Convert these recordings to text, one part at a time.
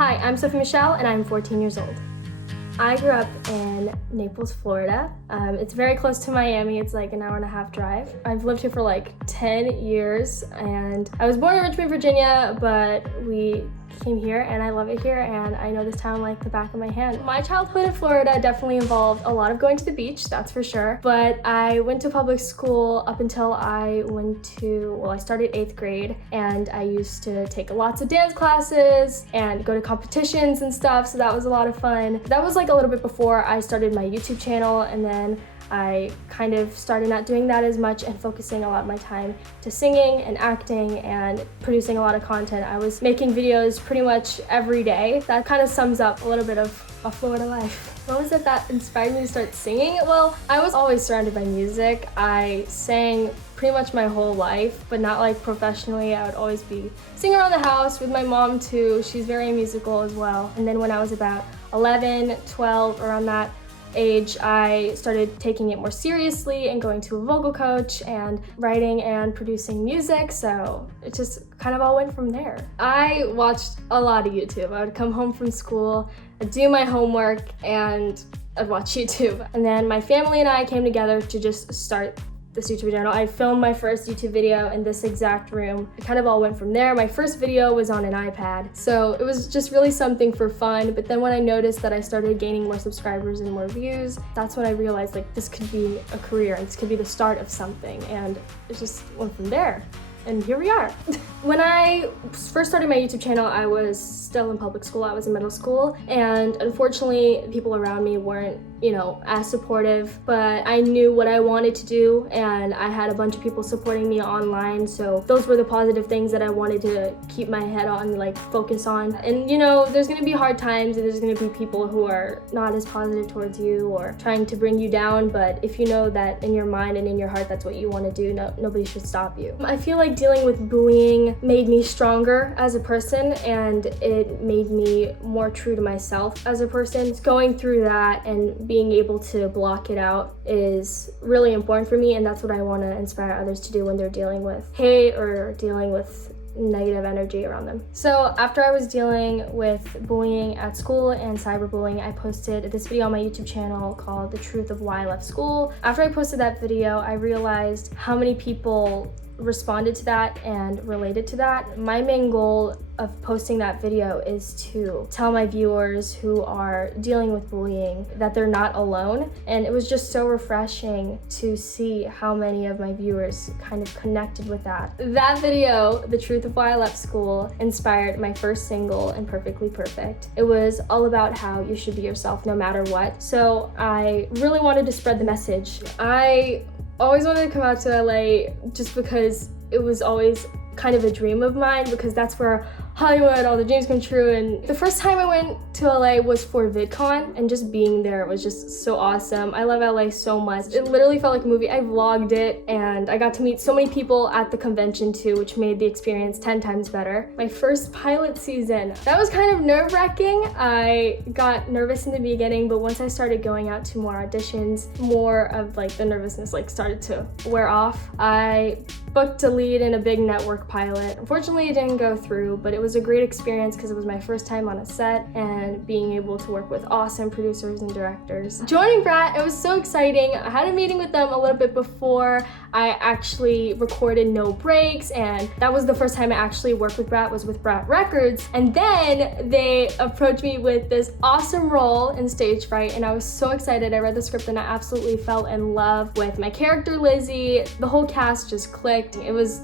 Hi, I'm Sophie Michelle and I'm 14 years old. I grew up in Naples, Florida. It's very close to Miami. It's like an hour-and-a-half drive. I've lived here for like 10 years and I was born in Richmond, Virginia, but we came here and I love it here and I know this town like the back of my hand. My childhood in Florida definitely involved a lot of going to the beach, that's for sure. But I went to public school up until I started 8th grade and I used to take lots of dance classes and go to competitions and stuff, so that was a lot of fun. That was like a little bit before I started my YouTube channel, and then I kind of started not doing that as much and focusing a lot of my time to singing and acting and producing a lot of content. I was making videos pretty much every day. That kind of sums up a little bit of a Florida life. What was it that inspired me to start singing? Well, I was always surrounded by music. I sang pretty much my whole life, but not like professionally. I would always be singing around the house with my mom too. She's very musical as well. And then when I was about 11, 12, around that age, I started taking it more seriously and going to a vocal coach and writing and producing music, so it just kind of all went from there. I watched a lot of YouTube. I would come home from school, I'd do my homework, and I'd watch YouTube. And then my family and I came together to just start this YouTube channel. I filmed my first YouTube video in this exact room. It kind of all went from there. My first video was on an iPad, so it was just really something for fun. But then when I noticed that I started gaining more subscribers and more views, that's when I realized like this could be a career and this could be the start of something, and it just went from there. And here we are. When I first started my YouTube channel, I was still in public school. I was in middle school, and unfortunately, people around me weren't, as supportive, but I knew what I wanted to do, and I had a bunch of people supporting me online, so those were the positive things that I wanted to keep my head on, like focus on. And there's gonna be hard times, and there's gonna be people who are not as positive towards you or trying to bring you down, but if you know that in your mind and in your heart that's what you want to do, nobody should stop you. I feel like dealing with bullying made me stronger as a person, and it made me more true to myself as a person. Going through that and being able to block it out is really important for me, and that's what I want to inspire others to do when they're dealing with hate or dealing with negative energy around them. So after I was dealing with bullying at school and cyberbullying, I posted this video on my YouTube channel called The Truth of Why I Left School. After I posted that video, I realized how many people responded to that and related to that. My main goal of posting that video is to tell my viewers who are dealing with bullying that they're not alone, and it was just so refreshing to see how many of my viewers kind of connected with that. That video, The Truth of Why I Left School, inspired my first single, Imperfectly Perfect. It was all about how you should be yourself no matter what, so I really wanted to spread the message. I always wanted to come out to LA just because it was always kind of a dream of mine, because that's where Hollywood, all the dreams come true. And the first time I went to LA was for VidCon, and just being there was just so awesome. I love LA so much. It literally felt like a movie. I vlogged it and I got to meet so many people at the convention too, which made the experience 10 times better. My first pilot season, that was kind of nerve-wracking. I got nervous in the beginning, but once I started going out to more auditions, more of like the nervousness started to wear off. I booked a lead in a big network pilot. Unfortunately, it didn't go through, but it was a great experience because it was my first time on a set and being able to work with awesome producers and directors. Joining Brat, it was so exciting. I had a meeting with them a little bit before I actually recorded No Breaks, and that was the first time I actually worked with Brat, was with Brat Records. And then they approached me with this awesome role in Stage Fright, and I was so excited. I read the script and I absolutely fell in love with my character Lizzie. The whole cast just clicked. It was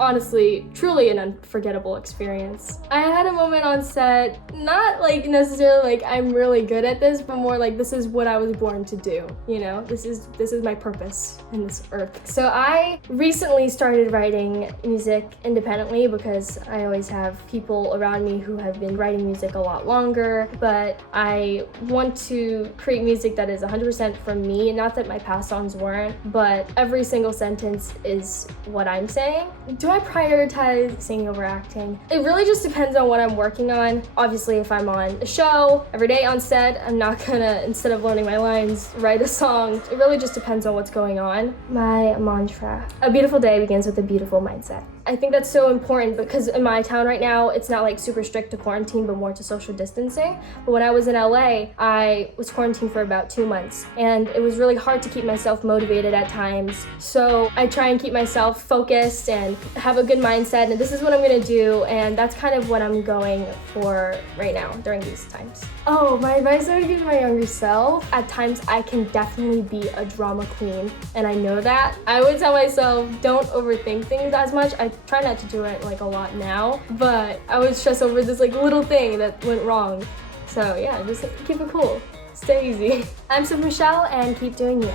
honestly, truly an unforgettable experience. I had a moment on set, not like necessarily like I'm really good at this, but more like this is what I was born to do, this is my purpose in this earth. So I recently started writing music independently because I always have people around me who have been writing music a lot longer, but I want to create music that is 100% from me. Not that my past songs weren't, but every single sentence is what I'm saying. Do I prioritize singing over acting? It really just depends on what I'm working on. Obviously, if I'm on a show every day on set, I'm not gonna, instead of learning my lines, write a song. It really just depends on what's going on. My mantra: a beautiful day begins with a beautiful mindset. I think that's so important because in my town right now, it's not like super strict to quarantine, but more to social distancing. But when I was in LA, I was quarantined for about 2 months, and it was really hard to keep myself motivated at times. So I try and keep myself focused and have a good mindset, and this is what I'm gonna do, and that's kind of what I'm going for right now during these times. Oh, my advice I would give to my younger self, at times I can definitely be a drama queen, and I know that. I would tell myself, don't overthink things as much. I try not to do it like a lot now, but I would stress over this like little thing that went wrong. So yeah, just keep it cool. Stay easy. I'm Sophie Michelle, and keep doing you.